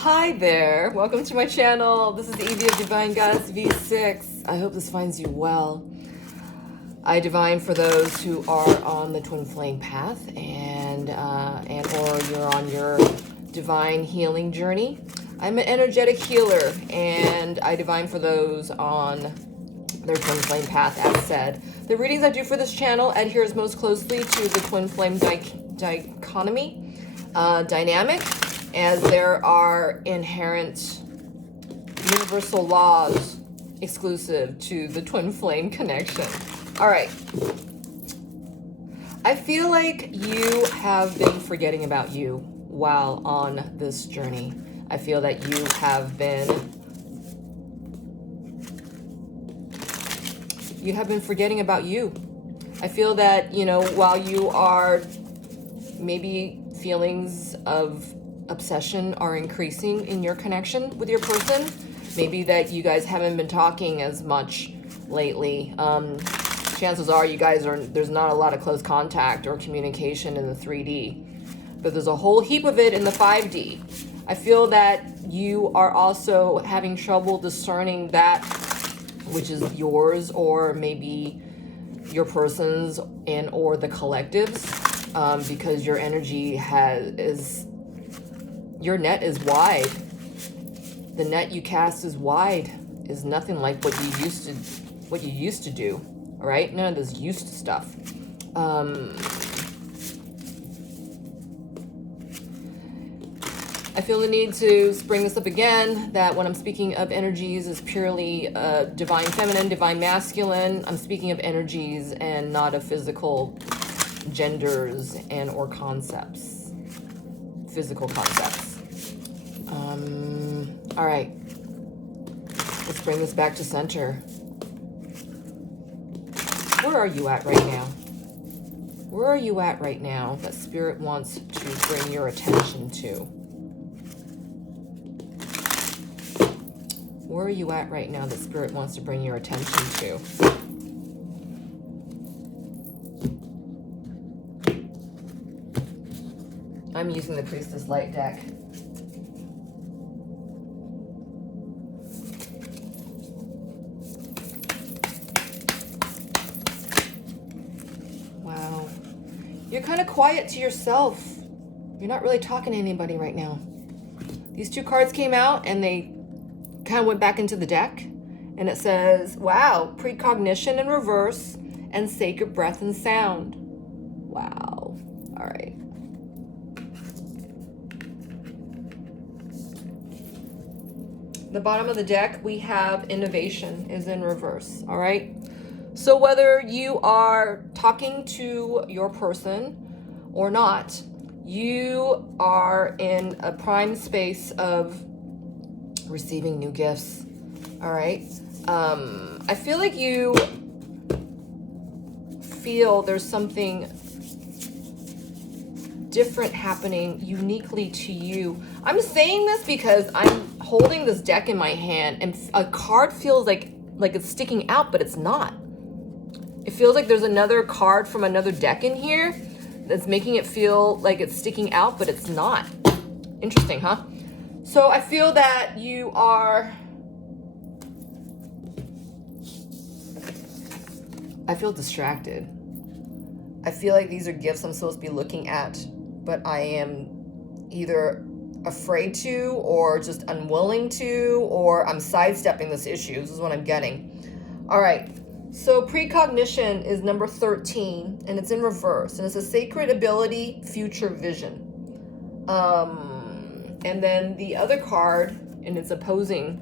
Hi there, welcome to my channel. This is Evie of Divine Goddess V6. I hope this finds you well. I divine for those who are on the twin flame path and or you're on your divine healing journey. I'm an energetic healer and I divine for those on their twin flame path, as said. The readings I do for this channel adheres most closely to the twin flame dichotomy dynamic, as there are inherent universal laws exclusive to the twin flame connection. All right. I feel like you have been forgetting about you while on this journey. I feel that you have been forgetting about you. I feel that, while you are maybe feelings of obsession are increasing in your connection with your person, maybe that you guys haven't been talking as much lately. Chances are there's not a lot of close contact or communication in the 3D, but there's a whole heap of it in the 5D. I feel that you are also having trouble discerning that which is yours or maybe your person's and or the collective's, because your energy your net is wide. The net you cast is wide, is nothing like what you used to do. All right, none of this used to stuff. I feel the need to bring this up again, that when I'm speaking of energies is purely divine feminine, divine masculine. I'm speaking of energies and not of physical genders and or concepts, physical concepts. All right, let's bring this back to center. Where are you at right now? Where are you at right now that Spirit wants to bring your attention to? Where are you at right now that Spirit wants to bring your attention to? I'm using the Priestess Light deck. Wow. You're kind of quiet to yourself. You're not really talking to anybody right now. These two cards came out and they kind of went back into the deck, and it says, wow, precognition in reverse and sacred breath and sound. Wow. All right. The bottom of the deck, we have innovation is in reverse. All right. So whether you are talking to your person or not, you are in a prime space of receiving new gifts. All right. I feel like you feel there's something different happening uniquely to you. I'm saying this because I'm holding this deck in my hand and a card feels like it's sticking out, but it's not. It feels like there's another card from another deck in here that's making it feel like it's sticking out, but it's not. Interesting, huh? So I feel that you are, I feel distracted. I feel like these are gifts I'm supposed to be looking at, but I am either afraid to or just unwilling to, or I'm sidestepping this issue. This is what I'm getting. All right. So precognition is number 13 and it's in reverse and it's a sacred ability, future vision. And then the other card, and it's opposing,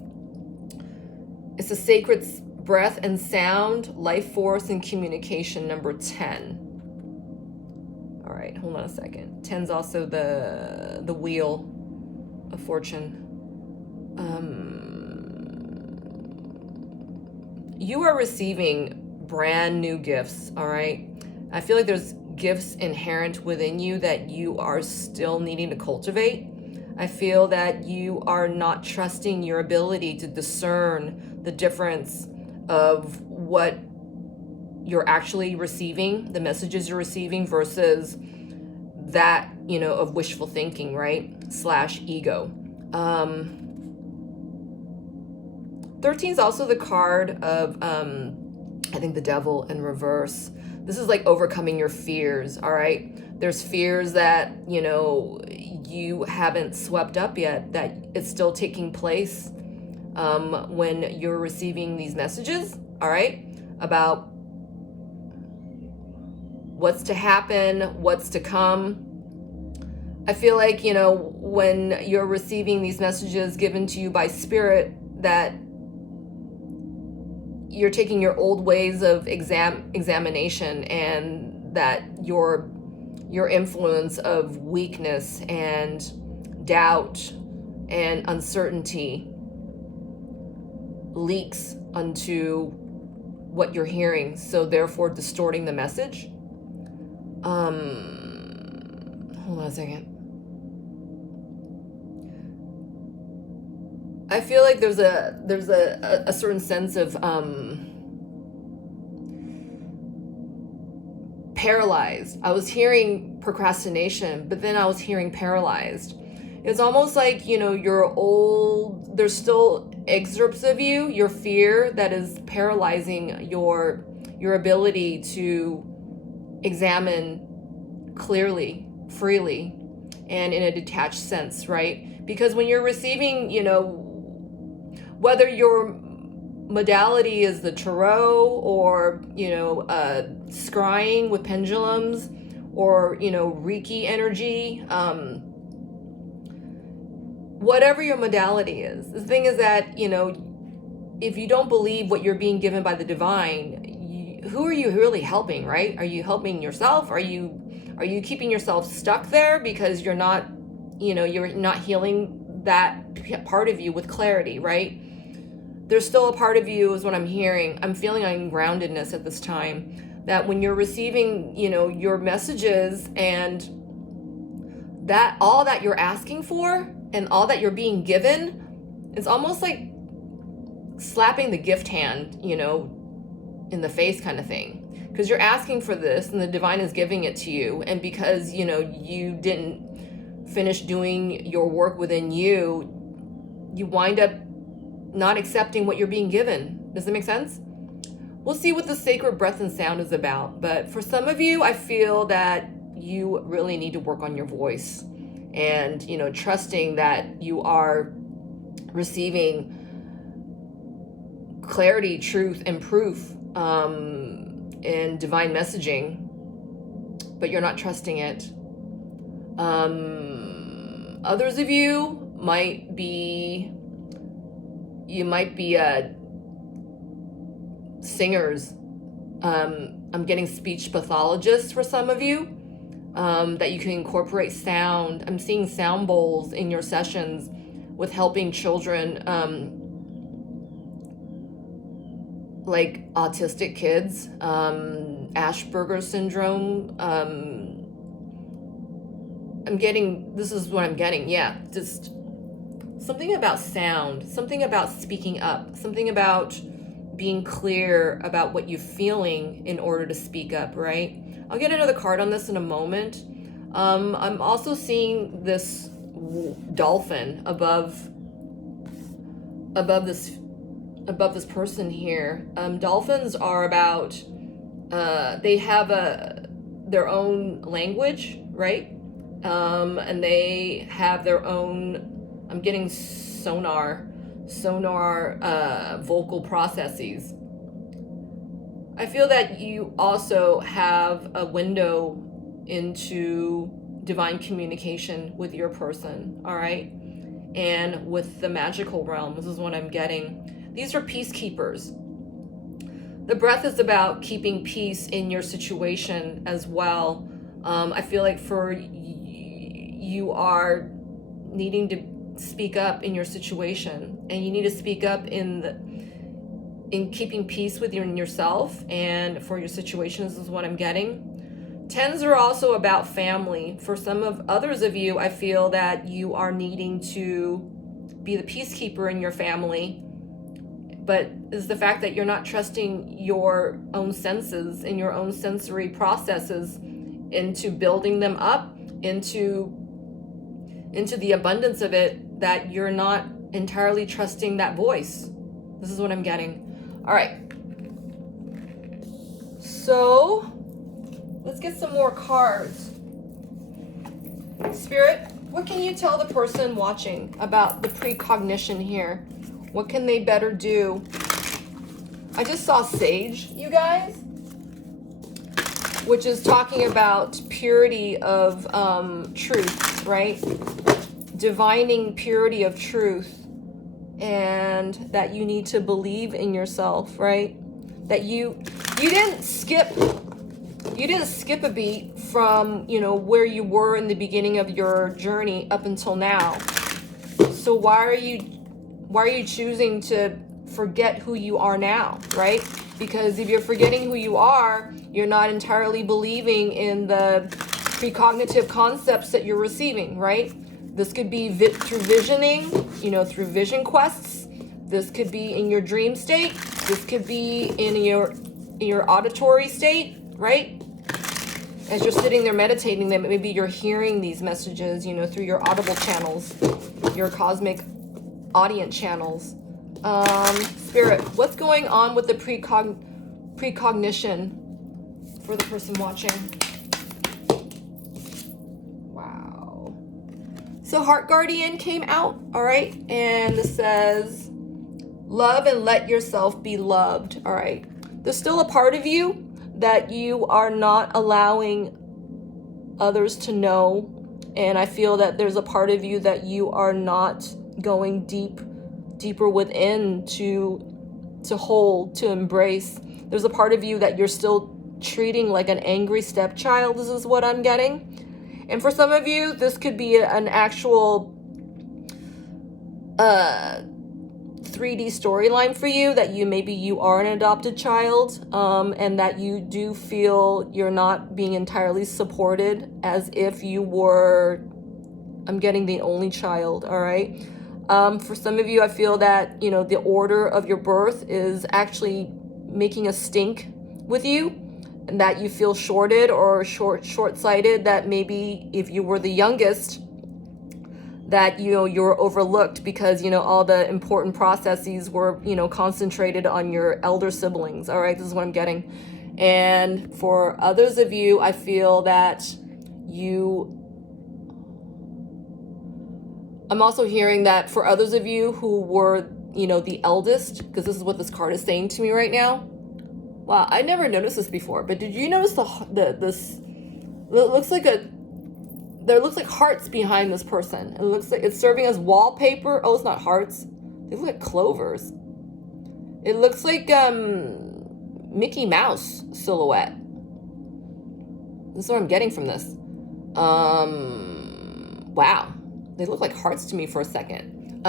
it's a sacred breath and sound, life force, and communication, number 10. All right, hold on a second. 10's also the wheel of fortune. You are receiving brand new gifts, all right? I feel like there's gifts inherent within you that you are still needing to cultivate. I feel that you are not trusting your ability to discern the difference of what you're actually receiving, the messages you're receiving versus that, of wishful thinking, right? / ego. 13 is also the card of, I think, the devil in reverse. This is like overcoming your fears, all right? There's fears that, you haven't swept up yet, that it's still taking place when you're receiving these messages, all right? About what's to happen, what's to come. I feel like, when you're receiving these messages given to you by spirit, that you're taking your old ways of examination, and that your influence of weakness and doubt and uncertainty leaks onto what you're hearing, so therefore distorting the message. Hold on a second. I feel like there's a certain sense of paralyzed. I was hearing procrastination, but then I was hearing paralyzed. It's almost like, you're old, there's still excerpts of you, your fear, that is paralyzing your ability to examine clearly, freely, and in a detached sense, right? Because when you're receiving, whether your modality is the tarot, or, scrying with pendulums, or, Reiki energy, whatever your modality is. The thing is that, if you don't believe what you're being given by the divine, who are you really helping, right? Are you helping yourself? Are you keeping yourself stuck there because you're not healing that part of you with clarity, right? There's still a part of you, is what I'm hearing. I'm feeling ungroundedness at this time, that when you're receiving, your messages, and that all that you're asking for and all that you're being given, it's almost like slapping the gift hand, in the face kind of thing. Because you're asking for this and the divine is giving it to you. And because, you didn't finish doing your work within you, you wind up not accepting what you're being given. Does that make sense? We'll see what the sacred breath and sound is about. But for some of you, I feel that you really need to work on your voice, and, trusting that you are receiving clarity, truth, and proof in divine messaging, but you're not trusting it. Others of you might be singers. I'm getting speech pathologists for some of you, that you can incorporate sound. I'm seeing sound bowls in your sessions with helping children, like autistic kids, Asperger's syndrome. This is what I'm getting. Yeah, just something about sound, something about speaking up, something about being clear about what you're feeling in order to speak up, right? I'll get another card on this in a moment. I'm also seeing this dolphin above this person here. Dolphins are about, they have their own language, right? And they have their own, I'm getting sonar vocal processes. I feel that you also have a window into divine communication with your person, all right? And with the magical realm, this is what I'm getting. These are peacekeepers. The breath is about keeping peace in your situation as well. I feel like you are needing to speak up in your situation, and you need to speak up in keeping peace with yourself and for your situations is what I'm getting. 10s are also about family. For some of others of you, I feel that you are needing to be the peacekeeper in your family, but is the fact that you're not trusting your own senses and your own sensory processes into building them up into the abundance of it that you're not entirely trusting that voice. This is what I'm getting. All right. So let's get some more cards. Spirit, what can you tell the person watching about the precognition here? What can they better do? I just saw sage, you guys, which is talking about purity of truth, right? Divining purity of truth, and that you need to believe in yourself, right? That you didn't skip a beat from, you know, where you were in the beginning of your journey up until now. So why are you choosing to forget who you are now, right? Because if you're forgetting who you are, you're not entirely believing in the precognitive concepts that you're receiving, right? This could be through visioning, you know, through vision quests. This could be in your dream state. This could be in your auditory state, right? As you're sitting there meditating, that maybe you're hearing these messages, you know, through your audible channels, your cosmic audience channels. Spirit, what's going on with the precognition for the person watching? Wow. So Heart Guardian came out, all right? And this says, love and let yourself be loved, all right? There's still a part of you that you are not allowing others to know. And I feel that there's a part of you that you are not going deeper within to hold, to embrace. There's a part of you that you're still treating like an angry stepchild. This is what I'm getting. And for some of you, this could be an actual 3D storyline for you, that maybe you are an adopted child, and that you do feel you're not being entirely supported, as if you were, I'm getting, the only child, all right? For some of you, I feel that, you know, the order of your birth is actually making a stink with you, and that you feel shorted or short-sighted, that maybe if you were the youngest, that, you know, you're overlooked because, you know, all the important processes were, you know, concentrated on your elder siblings. All right, this is what I'm getting. And for others of you, I feel that I'm also hearing that for others of you who were, you know, the eldest, because this is what this card is saying to me right now. Wow, I never noticed this before, but did you notice there looks like hearts behind this person. It looks like it's serving as wallpaper. Oh, it's not hearts. They look like clovers. It looks like Mickey Mouse silhouette. This is what I'm getting from this. Wow. They look like hearts to me for a second.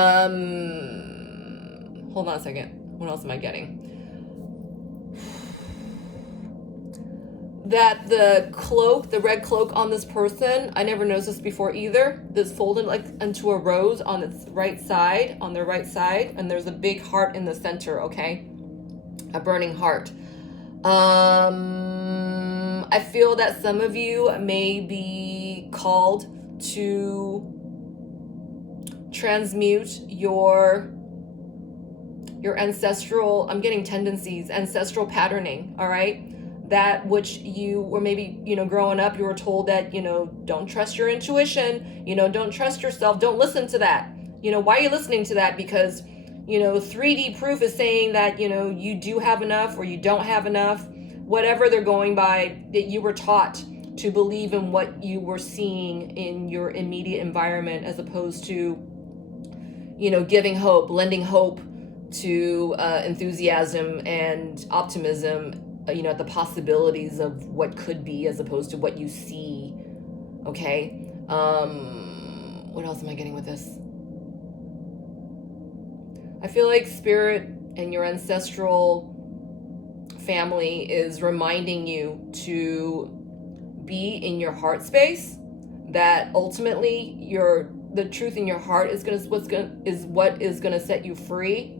Hold on a second. What else am I getting? That the cloak, the red cloak on this person, I never noticed this before either. This folded like into a rose on its right side, on their right side, and there's a big heart in the center, okay? A burning heart. I feel that some of you may be called to transmute your ancestral, I'm getting tendencies, ancestral patterning, all right? That which you were maybe, you know, growing up, you were told that, you know, don't trust your intuition, you know, don't trust yourself, don't listen to that. You know, why are you listening to that? Because, you know, 3D proof is saying that, you know, you do have enough or you don't have enough, whatever they're going by, that you were taught to believe in what you were seeing in your immediate environment, as opposed to, you know, giving hope, lending hope to enthusiasm and optimism, you know, the possibilities of what could be, as opposed to what you see. Okay. What else am I getting with this? I feel like spirit and your ancestral family is reminding you to be in your heart space, that ultimately the truth in your heart is what is gonna set you free.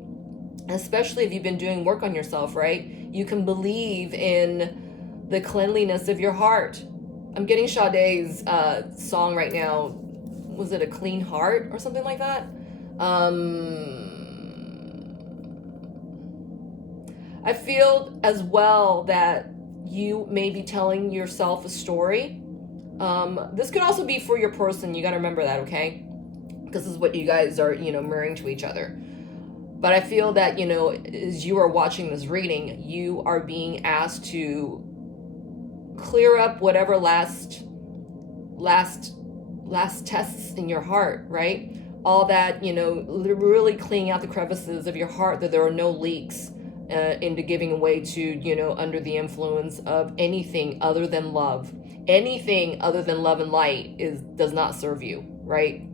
Especially if you've been doing work on yourself, right? You can believe in the cleanliness of your heart. I'm getting Sade's song right now. Was it A Clean Heart or something like that? I feel as well that you may be telling yourself a story. This could also be for your person. You got to remember that, okay? Because this is what you guys are, mirroring to each other. But I feel that, as you are watching this reading, you are being asked to clear up whatever last tests in your heart, right? All that, really cleaning out the crevices of your heart, that there are no leaks into giving way to, under the influence of anything other than love. Anything other than love and light does not serve you, right?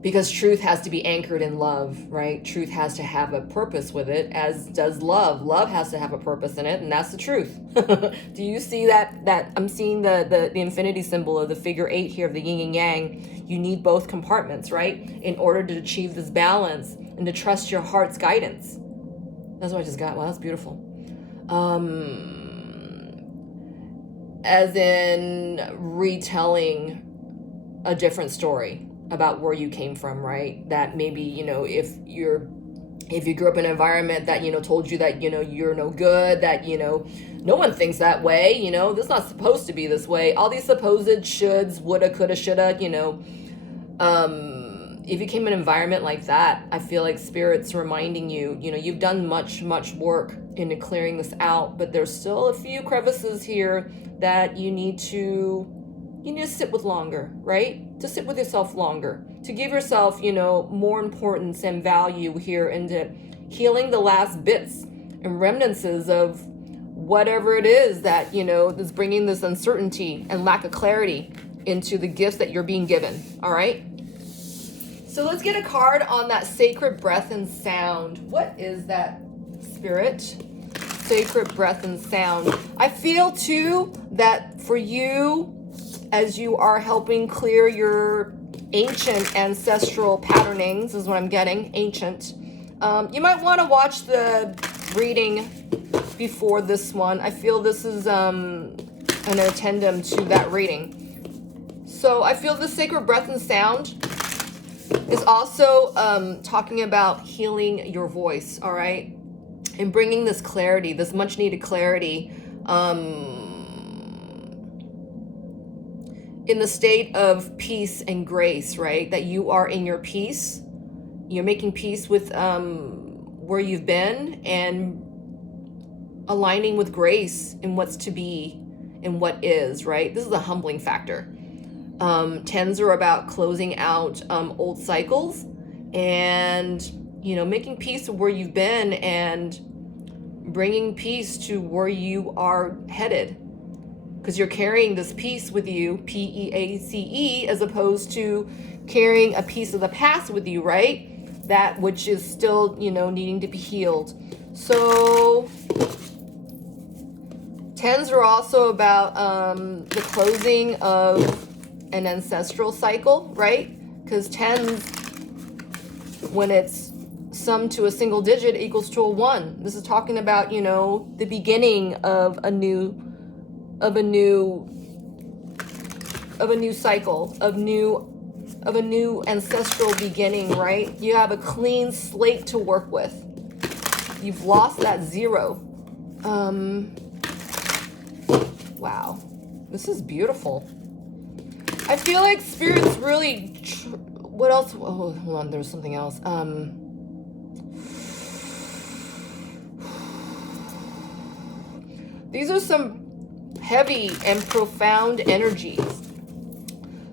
Because truth has to be anchored in love, right? Truth has to have a purpose with it, as does love. Love has to have a purpose in it, and that's the truth. Do you see that I'm seeing the infinity symbol of the figure 8 here of the yin and yang? You need both compartments, right? In order to achieve this balance and to trust your heart's guidance. That's what I just got. Wow, that's beautiful. As in retelling a different story about where you came from, right? That maybe, if you grew up in an environment that, told you that, you're no good, that, no one thinks that way, this is not supposed to be this way. All these supposed shoulds, woulda, coulda, shoulda, if you came in an environment like that, I feel like Spirit's reminding you, you've done much, much work into clearing this out, but there's still a few crevices here that you need to sit with longer, right? To sit with yourself longer, to give yourself, more importance and value here into healing the last bits and remnants of whatever it is that, is bringing this uncertainty and lack of clarity into the gifts that you're being given, all right? So let's get a card on that sacred breath and sound. What is that, Spirit? Sacred breath and sound. I feel, too, that for you, as you are helping clear your ancient ancestral patternings, is what I'm getting, ancient. You might want to watch the reading before this one. I feel this is an addendum to that reading. So I feel the sacred breath and sound is also talking about healing your voice, all right? And bringing this clarity, this much needed clarity, in the state of peace and grace, right? That you are in your peace. You're making peace with where you've been and aligning with grace in what's to be and what is, right? This is a humbling factor. Tens are about closing out old cycles and, making peace with where you've been and bringing peace to where you are headed. Because you're carrying this peace with you, P-E-A-C-E, as opposed to carrying a piece of the past with you, right? That which is still, needing to be healed. So tens are also about the closing of an ancestral cycle, right? Because tens, when it's summed to a single digit, equals to a 1. This is talking about, the beginning of a new cycle, of a new ancestral beginning, right? You have a clean slate to work with. You've lost that 0. Wow, this is beautiful. I feel like Spirit's really what else? Oh, hold on, there's something else. These are some heavy and profound energies.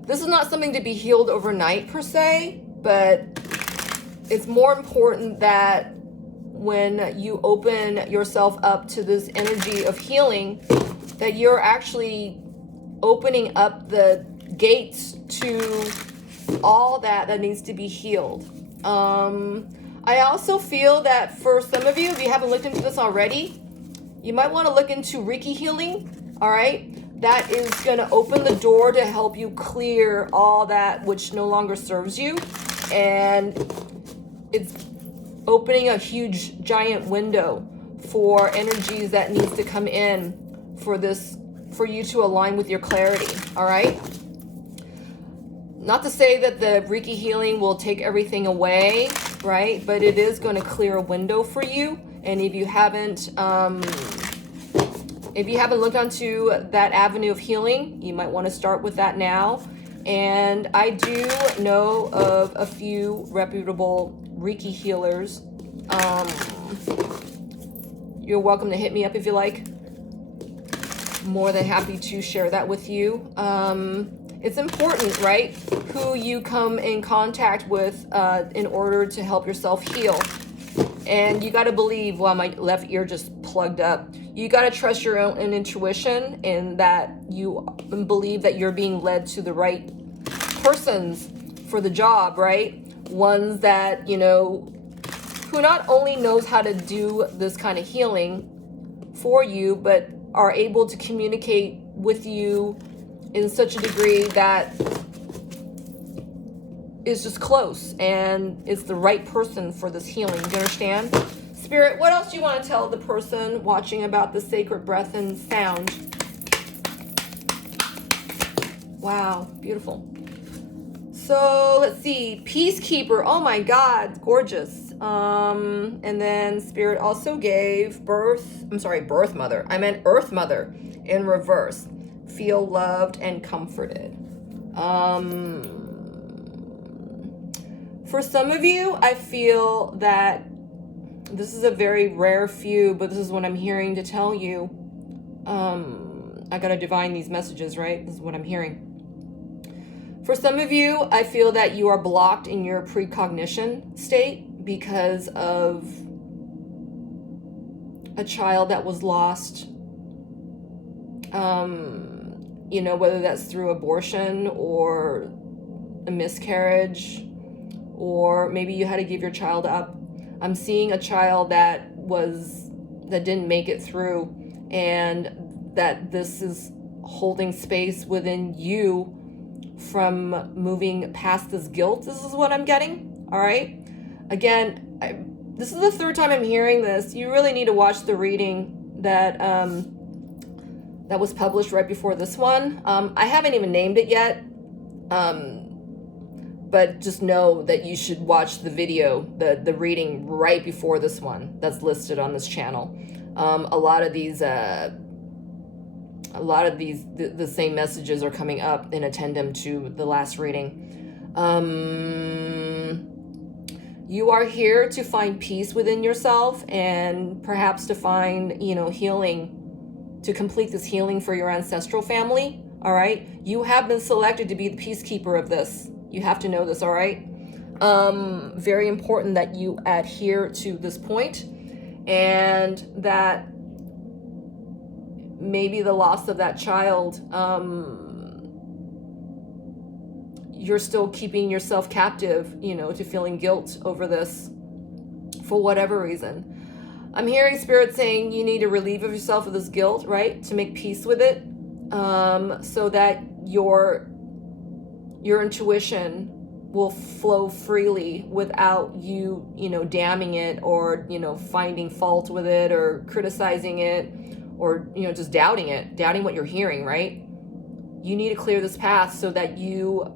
This is not something to be healed overnight per se, but it's more important that when you open yourself up to this energy of healing, that you're actually opening up the gates to all that needs to be healed. I also feel that for some of you, if you haven't looked into this already, you might want to look into Reiki healing, all right? That is going to open the door to help you clear all that which no longer serves you. And it's opening a huge, giant window for energies that needs to come in for you to align with your clarity, all right? Not to say that the Reiki healing will take everything away, right? But it is going to clear a window for you. And if you haven't looked onto that avenue of healing, you might want to start with that now. And I do know of a few reputable Reiki healers. You're welcome to hit me up if you like. More than happy to share that with you. It's important, right, who you come in contact with in order to help yourself heal. And you got to believe, while my left ear just plugged up, you got to trust your own intuition, and that you believe that you're being led to the right persons for the job, right? Ones that, you know, who not only knows how to do this kind of healing for you, but are able to communicate with you in such a degree that is just close and is the right person for this healing. Do you understand? Spirit, what else do you want to tell the person watching about the sacred breath and sound? Wow, beautiful. So let's see, Peacekeeper. Oh my God, gorgeous. And then Spirit also gave birth mother. I meant Earth Mother in reverse. Feel loved and comforted. For some of you, I feel that this is a very rare few, but this is what I'm hearing to tell you. I gotta divine these messages, right? This is what I'm hearing. For some of you, I feel that you are blocked in your precognition state because of a child that was lost. You know, whether that's through abortion or a miscarriage, or maybe you had to give your child up. I'm seeing a child that didn't make it through, and that this is holding space within you from moving past this guilt. This is what I'm getting. All right. Again, this is the third time I'm hearing this. You really need to watch the reading that was published right before this one. I haven't even named it yet. But just know that you should watch the video, the reading right before this one that's listed on this channel. A lot of these, the same messages are coming up in addendum to the last reading. You are here to find peace within yourself, and perhaps to find, you know, healing, to complete this healing for your ancestral family. All right. You have been selected to be the peacekeeper of this. You have to know this, all right? Very important that you adhere to this point, and that maybe the loss of that child, you're still keeping yourself captive, you know, to feeling guilt over this for whatever reason. I'm hearing Spirit saying you need to relieve of yourself of this guilt, right? To make peace with it, so that your intuition will flow freely without you, you know, damning it, or, you know, finding fault with it, or criticizing it, or, you know, just doubting what you're hearing, right? You need to clear this path so that you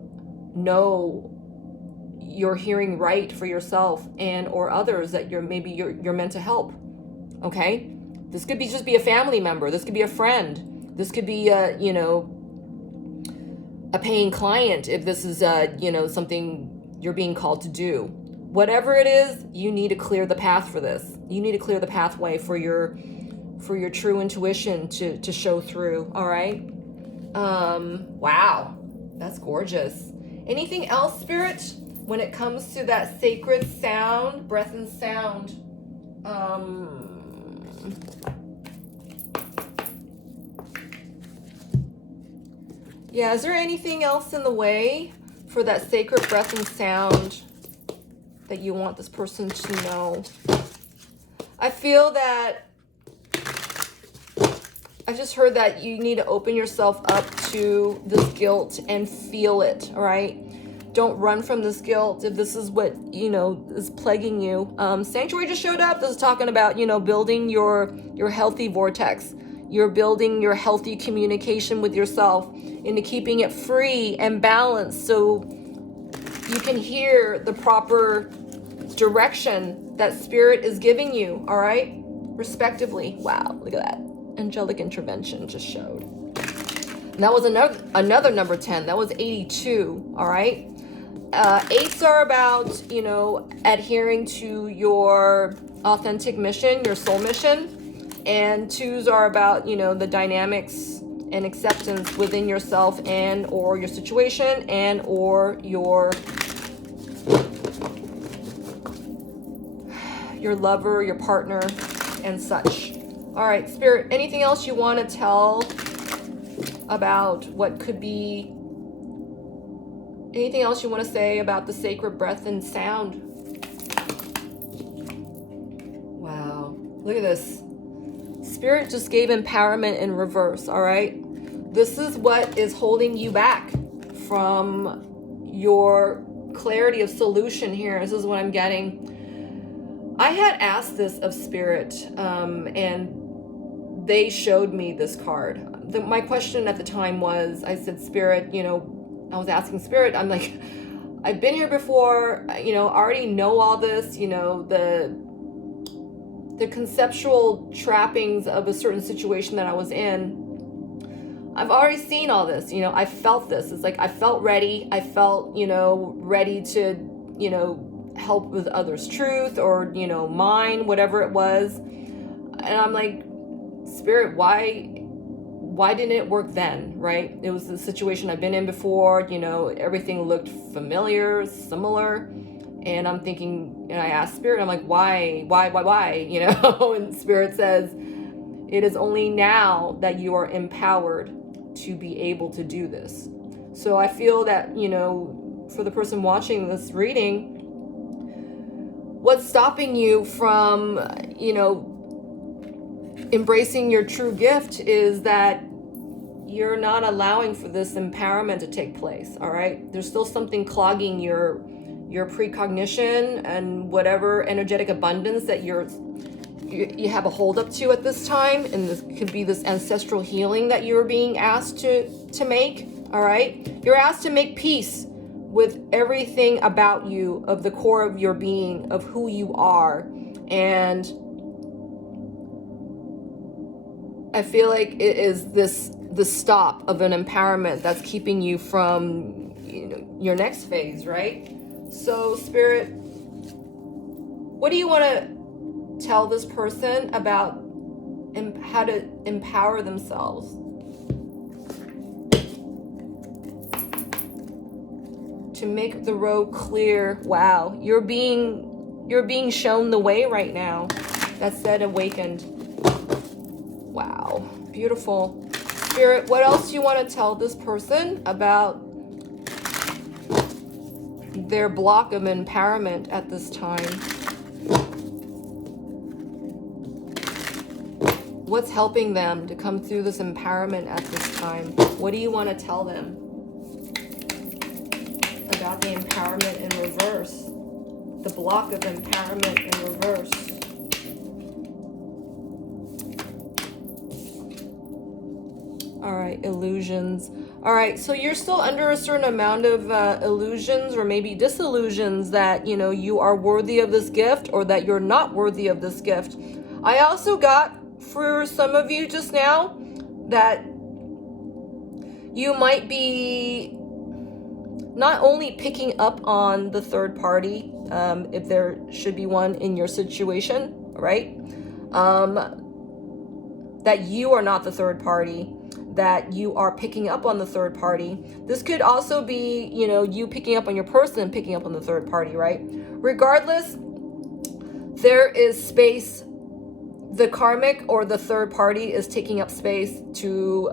know you're hearing right for yourself and or others that you're meant to help. Okay? This could just be a family member. This could be a friend. This could be a, you know, a paying client, if this is you know, something you're being called to do. Whatever it is, you need to clear the path for this. You need to clear the pathway for your true intuition to show through. All right. Wow, that's gorgeous. Anything else, Spirit, when it comes to that sacred sound, breath and sound? Yeah, is there anything else in the way for that sacred breath and sound that you want this person to know? I feel that I just heard that you need to open yourself up to this guilt and feel it, all right? Don't run from this guilt if this is what, you know, is plaguing you. Sanctuary just showed up. This is talking about, you know, building your healthy vortex. You're building your healthy communication with yourself. into keeping it free and balanced so you can hear the proper direction that Spirit is giving you, all right? Respectively. Wow, look at that. Angelic intervention just showed. And that was another number 10. That was 82, all right? Eights are about, you know, adhering to your authentic mission, your soul mission. And twos are about, you know, the dynamics and acceptance within yourself and or your situation and or your lover, your partner, and such. All right, Spirit, anything else you want to tell about what could be, anything else you want to say about the sacred breath and sound? Wow, look at this. Spirit just gave empowerment in reverse, all right? This is what is holding you back from your clarity of solution here. This is what I'm getting. I had asked this of Spirit, and they showed me this card. My question at the time was, I said, Spirit, you know, I was asking Spirit, I'm like, I've been here before, you know, I already know all this, you know, the conceptual trappings of a certain situation that I was in. I've already seen all this, you know, I felt this. It's like, I felt ready. I felt, you know, ready to, you know, help with others' truth or, you know, mine, whatever it was. And I'm like, Spirit, why didn't it work then, right? It was the situation I've been in before, you know, everything looked familiar, similar. And I'm thinking, and I asked Spirit, I'm like, why, you know? And Spirit says, it is only now that you are empowered to be able to do this. So I feel that, you know, for the person watching this reading, what's stopping you from, you know, embracing your true gift is that you're not allowing for this empowerment to take place, all right? There's still something clogging your precognition and whatever energetic abundance that you have a hold up to at this time. And this could be this ancestral healing that you're being asked to make, all right? You're asked to make peace with everything about you, of the core of your being, of who you are. And I feel like it is the stop of an empowerment that's keeping you from, you know, your next phase, right? So Spirit, what do you want to tell this person about how to empower themselves? To make the road clear. Wow, you're being shown the way right now. That said, awakened. Wow, beautiful. Spirit, what else do you want to tell this person about their block of empowerment at this time? What's helping them to come through this empowerment at this time? What do you want to tell them about the empowerment in reverse? The block of empowerment in reverse. All right, illusions. All right, so you're still under a certain amount of illusions or maybe disillusions that, you know, you are worthy of this gift or that you're not worthy of this gift. I also got for some of you just now that you might be not only picking up on the third party, if there should be one in your situation, right? That you are not the third party, that you are picking up on the third party. This could also be, you know, you picking up on your person, picking up on the third party, right? Regardless, there is space. The karmic or the third party is taking up space to,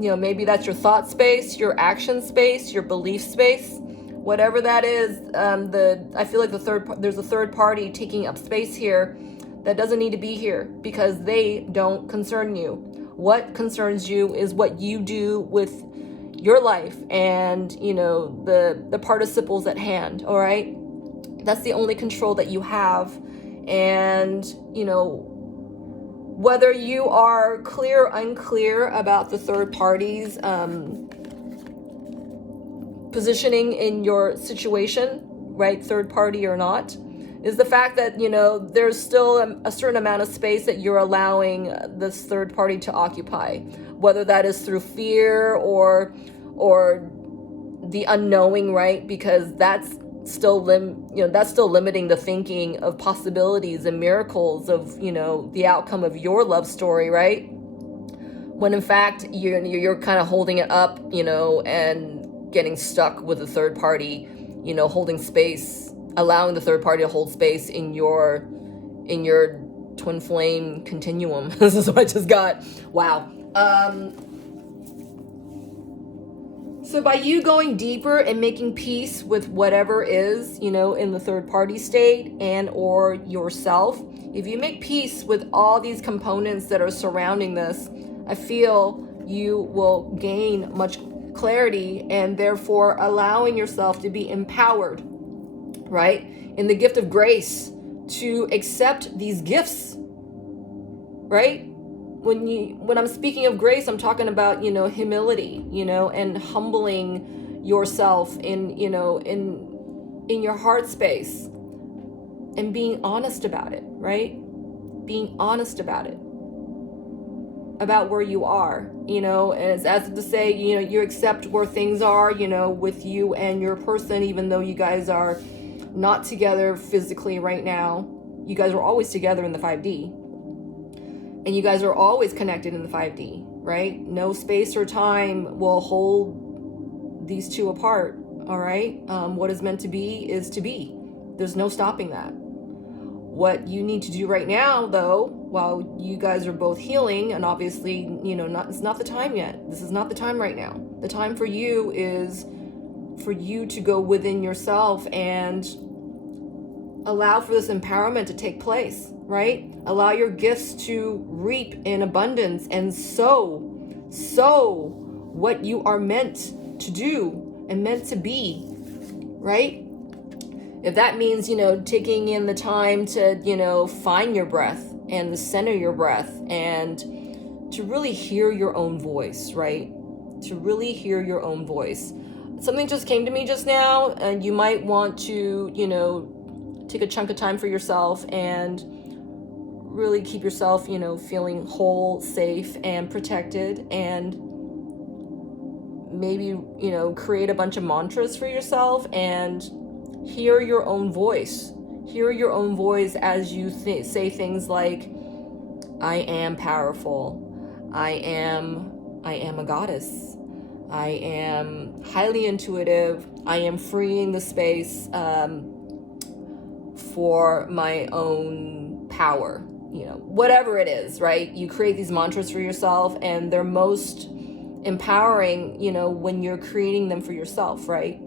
you know, maybe that's your thought space, your action space, your belief space, whatever that is. I feel like there's a third party taking up space here that doesn't need to be here because they don't concern you. What concerns you is what you do with your life and, you know, the participles at hand, all right? That's the only control that you have. And, you know, Whether you are clear or unclear about the third party's positioning in your situation, right, third party or not, is the fact that, you know, there's still a certain amount of space that you're allowing this third party to occupy, whether that is through fear or the unknowing, right? Because that's still that's still limiting the thinking of possibilities and miracles of, you know, the outcome of your love story, right? When in fact you're kind of holding it up, you know, and getting stuck with a third party, you know, holding space, allowing the third party to hold space in your twin flame continuum. This is what I just got. Wow. So by you going deeper and making peace with whatever is, you know, in the third party state and or yourself, if you make peace with all these components that are surrounding this, I feel you will gain much clarity and therefore allowing yourself to be empowered, right? In the gift of grace to accept these gifts, right? When I'm speaking of grace, I'm talking about, you know, humility, you know, and humbling yourself in, you know, in your heart space and being honest about it, right? Being honest about it, about where you are, you know, and it's as if to say, you know, you accept where things are, you know, with you and your person, even though you guys are not together physically right now. You guys are always together in the 5D. And you guys are always connected in the 5D, right? No space or time will hold these two apart, all right? What is meant to be is to be. There's no stopping that. What you need to do right now, though, while you guys are both healing, and obviously, you know, it's not the time yet. This is not the time right now. The time for you is for you to go within yourself and allow for this empowerment to take place, right? Allow your gifts to reap in abundance and sow what you are meant to do and meant to be, right? If that means, you know, taking in the time to, you know, find your breath and center your breath and to really hear your own voice, right? To really hear your own voice. Something just came to me just now, and you might want to, you know, take a chunk of time for yourself and really keep yourself, you know, feeling whole, safe, and protected, and maybe, you know, create a bunch of mantras for yourself and hear your own voice. Hear your own voice as you say things like, I am powerful. I am a goddess. I am highly intuitive. I am freeing the space for my own power, you know, whatever it is, right? You create these mantras for yourself, and they're most empowering, you know, when you're creating them for yourself, right?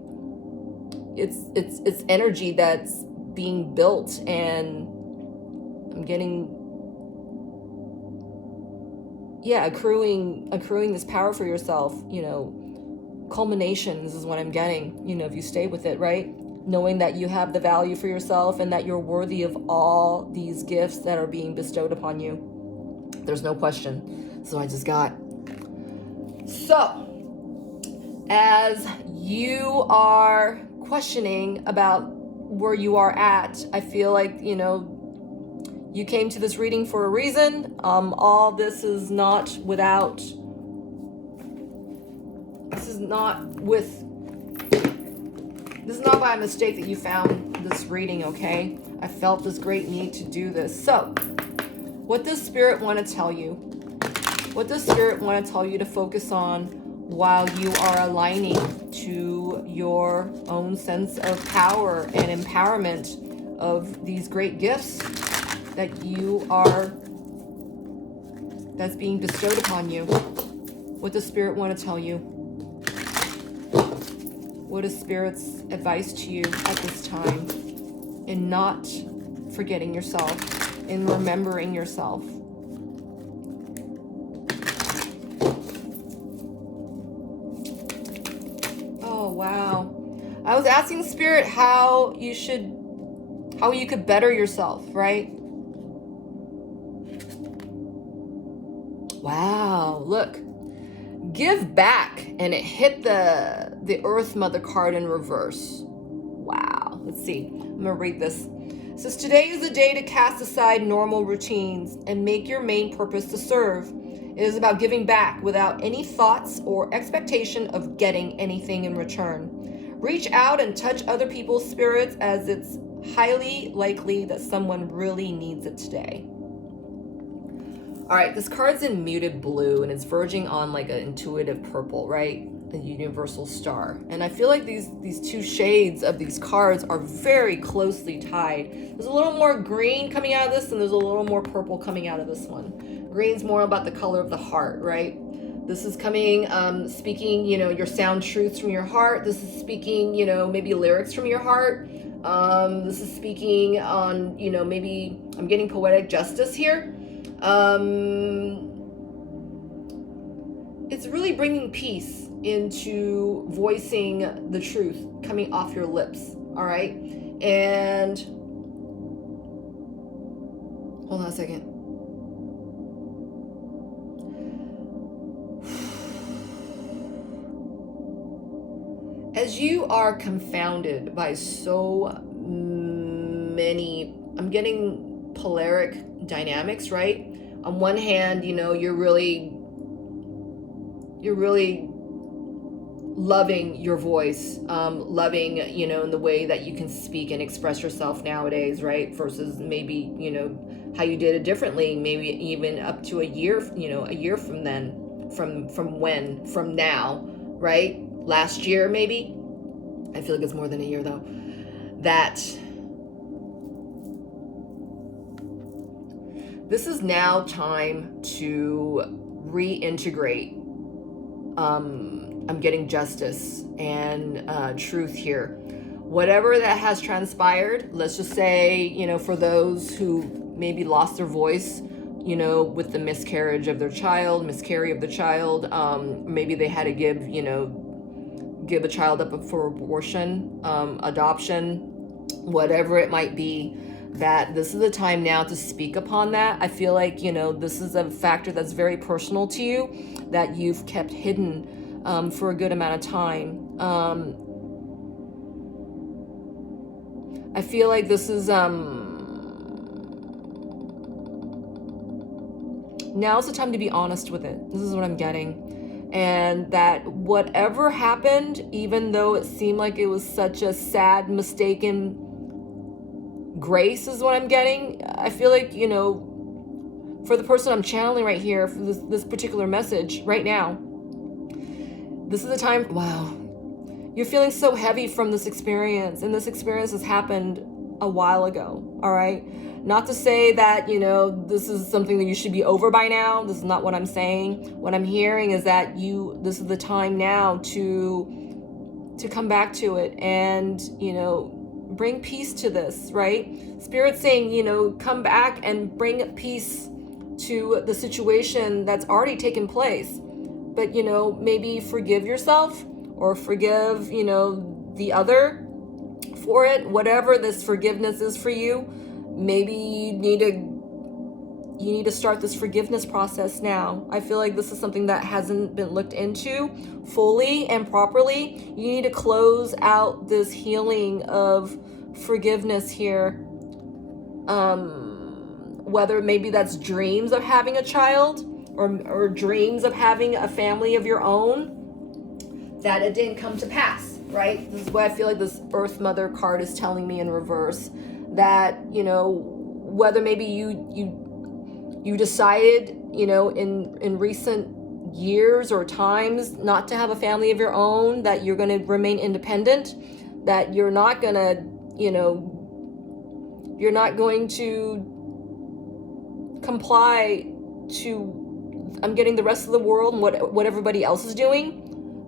It's energy that's being built, and I'm getting, accruing this power for yourself, you know, culminations is what I'm getting, you know, if you stay with it, right? Knowing that you have the value for yourself and that you're worthy of all these gifts that are being bestowed upon you. There's no question. So I just got. So, as you are questioning about where you are at, I feel like, you know, you came to this reading for a reason. All this is not without. This is not by mistake that you found this reading, okay? I felt this great need to do this. So, what does Spirit want to tell you? What does Spirit want to tell you to focus on while you are aligning to your own sense of power and empowerment of these great gifts that that's being bestowed upon you? What does Spirit want to tell you? What is Spirit's advice to you at this time in not forgetting yourself, in remembering yourself? Oh, wow. I was asking Spirit how you could better yourself, right? Wow, look. Give back, and it hit the Earth Mother card in reverse. Wow. Let's see. I'm gonna read this. It says, today is the day to cast aside normal routines and make your main purpose to serve. It is about giving back without any thoughts or expectation of getting anything in return. Reach out and touch other people's spirits, as it's highly likely that someone really needs it today. All right, this card's in muted blue and it's verging on like an intuitive purple, right? A universal star. And I feel like these two shades of these cards are very closely tied. There's a little more green coming out of this and there's a little more purple coming out of this one. Green's more about the color of the heart, right? This is coming, speaking, your sound truths from your heart. This is speaking, maybe lyrics from your heart. This is speaking on, maybe I'm getting poetic justice here. It's really bringing peace into voicing the truth coming off your lips. All right. And hold on a second. As you are confounded by so many, I'm getting polaric dynamics, right? On one hand, you're really loving your voice, loving, in the way that you can speak and express yourself nowadays, right? Versus maybe, how you did it differently, maybe even up to a year from then, from now, right? Last year, maybe. I feel like it's more than a year though. That this is now time to reintegrate. I'm getting justice and truth here. Whatever that has transpired, let's just say, for those who maybe lost their voice, with the miscarry of the child, maybe they had to give a child up for abortion, adoption, whatever it might be, that this is the time now to speak upon that. I feel like, this is a factor that's very personal to you that you've kept hidden for a good amount of time. I feel like this is, now's the time to be honest with it. This is what I'm getting. And that whatever happened, even though it seemed like it was such a sad, mistaken grace is what I'm getting. I feel like, for the person I'm channeling right here, for this particular message right now, this is the time, wow. You're feeling so heavy from this experience, and this experience has happened a while ago, all right? Not to say that, this is something that you should be over by now. This is not what I'm saying. What I'm hearing is that this is the time now to come back to it and, bring peace to this, right? Spirit's saying, come back and bring peace to the situation that's already taken place. But, maybe forgive yourself or forgive, the other for it. Whatever this forgiveness is for you, maybe you need to start this forgiveness process now. I feel like this is something that hasn't been looked into fully and properly. You need to close out this healing of forgiveness here. Whether maybe that's dreams of having a child or dreams of having a family of your own, that it didn't come to pass, right? This is what I feel like this Earth Mother card is telling me in reverse. That, whether maybe you decided, in recent years or times not to have a family of your own, that you're going to remain independent, that you're not going to, you're not going to comply to, I'm getting the rest of the world and what everybody else is doing.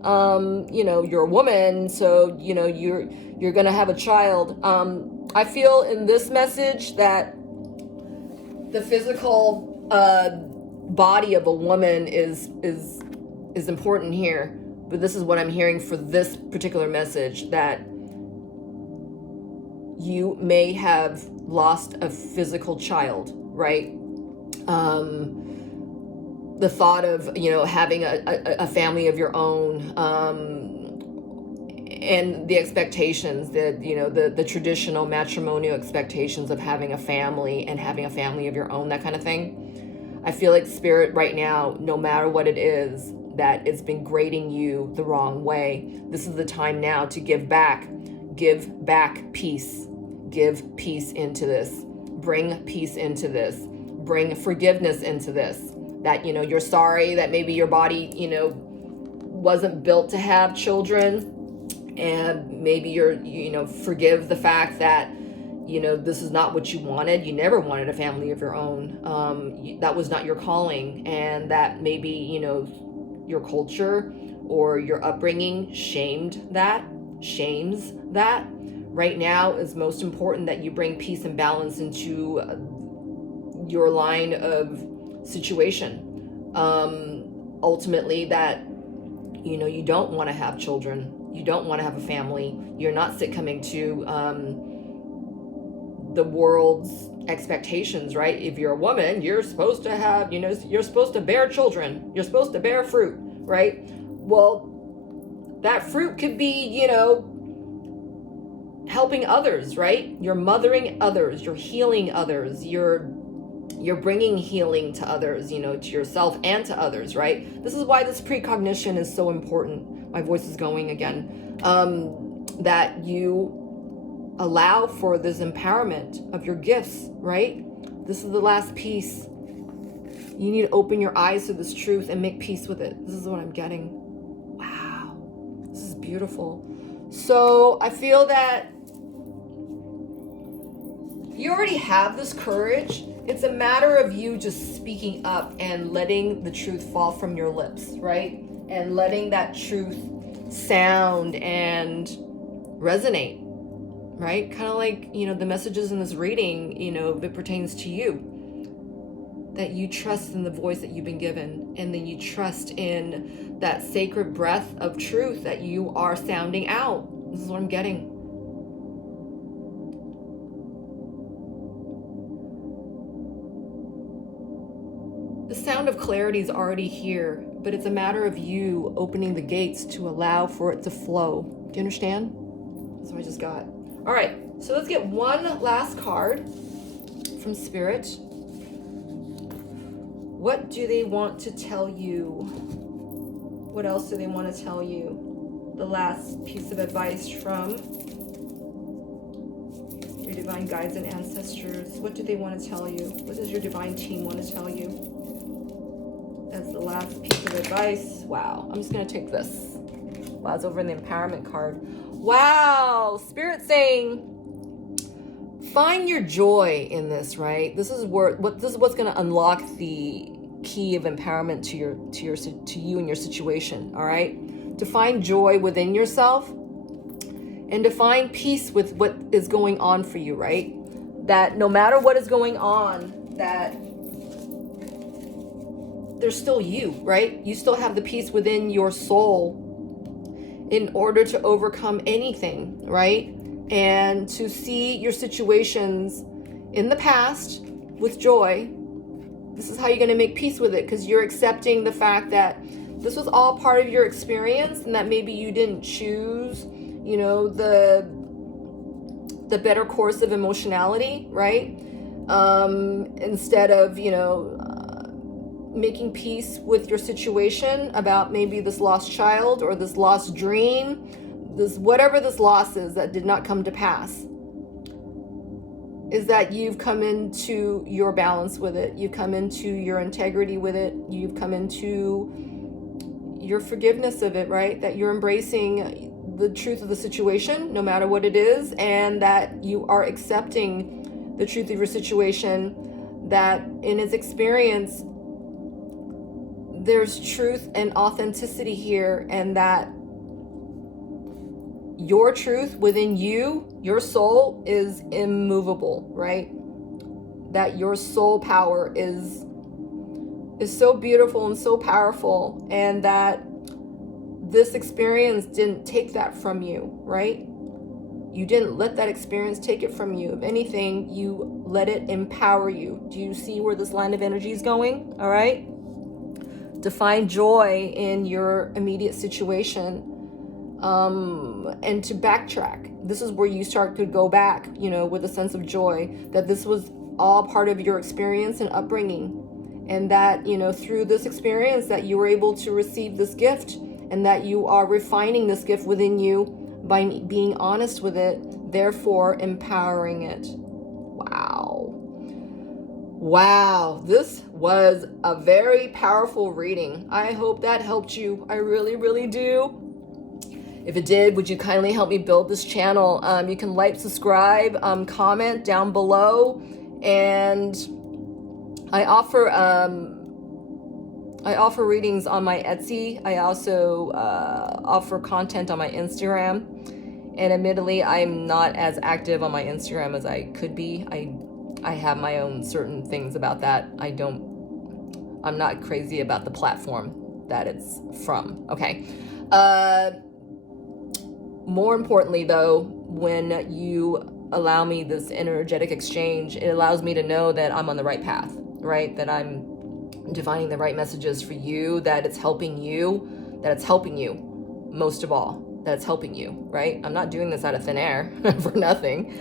You're a woman, so, you're going to have a child. I feel in this message that the physical body of a woman is important here. But this is what I'm hearing for this particular message, that you may have lost a physical child, right? the thought of, you know, having a family of your own, and the expectations that, you know, the traditional matrimonial expectations of having a family and having a family of your own, that kind of thing. I feel like Spirit right now, no matter what it is that it's been grading you the wrong way, this is the time now to give back peace. Give peace into this. Bring peace into this. Bring forgiveness into this. That, you know, you're sorry that maybe your body, you know, wasn't built to have children, and maybe you know, forgive the fact that, you know, this is not what you wanted. You never wanted a family of your own. That was not your calling, and that maybe, you know, your culture or your upbringing shames that. Right now is most important that you bring peace and balance into your line of situation. Ultimately, that, you know, you don't want to have children. You don't want to have a family. You're not succumbing to the world's expectations, right? If you're a woman, you're supposed to have, you know, you're supposed to bear children. You're supposed to bear fruit, right? Well, that fruit could be, you know, helping others, right? You're mothering others. You're healing others. You're bringing healing to others, you know, to yourself and to others, right? This is why this precognition is so important. My voice is going again. That you allow for this empowerment of your gifts, right? This is the last piece. You need to open your eyes to this truth and make peace with it. This is what I'm getting. Wow. This is beautiful. So I feel that you already have this courage. It's a matter of you just speaking up and letting the truth fall from your lips, right? And letting that truth sound and resonate, right? Kind of like, you know, the messages in this reading, you know, if it pertains to you, that you trust in the voice that you've been given, and then you trust in that sacred breath of truth that you are sounding out. This is what I'm getting. The sound of clarity is already here, but it's a matter of you opening the gates to allow for it to flow. Do you understand? That's what I just got. All right, so let's get one last card from Spirit. What do they want to tell you? What else do they want to tell you? The last piece of advice from your divine guides and ancestors. What do they want to tell you? What does your divine team want to tell you? As the last piece of advice. Wow, I'm just going to take this. Wow, it's over in the empowerment card. Wow, Spirit saying, find your joy in this, right? This is what's going to unlock the key of empowerment to you and your situation, all right? To find joy within yourself and to find peace with what is going on for you, right? That no matter what is going on, that there's still you, right? You still have the peace within your soul in order to overcome anything, right? And to see your situations in the past with joy. This is how you're going to make peace with it, because you're accepting the fact that this was all part of your experience, and that maybe you didn't choose, you know, the better course of emotionality, right? Instead of, you know, making peace with your situation about maybe this lost child or this lost dream, this whatever this loss is that did not come to pass, is that you've come into your balance with it. You've come into your integrity with it. You've come into your forgiveness of it, right? That you're embracing the truth of the situation, no matter what it is, and that you are accepting the truth of your situation, that in its experience, there's truth and authenticity here, and that your truth within you, your soul, is immovable, right? That your soul power is so beautiful and so powerful, and that this experience didn't take that from you, right? You didn't let that experience take it from you. If anything, you let it empower you. Do you see where this line of energy is going? All right. to find joy in your immediate situation, and to backtrack. This is where you start to go back, with a sense of joy, that this was all part of your experience and upbringing, and that, through this experience that you were able to receive this gift, and that you are refining this gift within you by being honest with it, therefore empowering it. Wow, this was a very powerful reading. I hope that helped you. I really, really do. If it did, would you kindly help me build this channel? You can like, subscribe, comment down below, and I offer readings on my Etsy. I also offer content on my Instagram, and admittedly, I'm not as active on my Instagram as I could be. I have my own certain things about that. I'm not crazy about the platform that it's from. Okay. More importantly, though, when you allow me this energetic exchange, it allows me to know that I'm on the right path, right? That I'm divining the right messages for you, that it's helping you, most of all, that it's helping you, right? I'm not doing this out of thin air for nothing.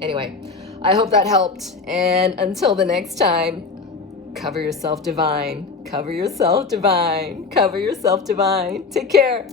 Anyway, I hope that helped. And until the next time, cover yourself divine, cover yourself divine, cover yourself divine. Take care.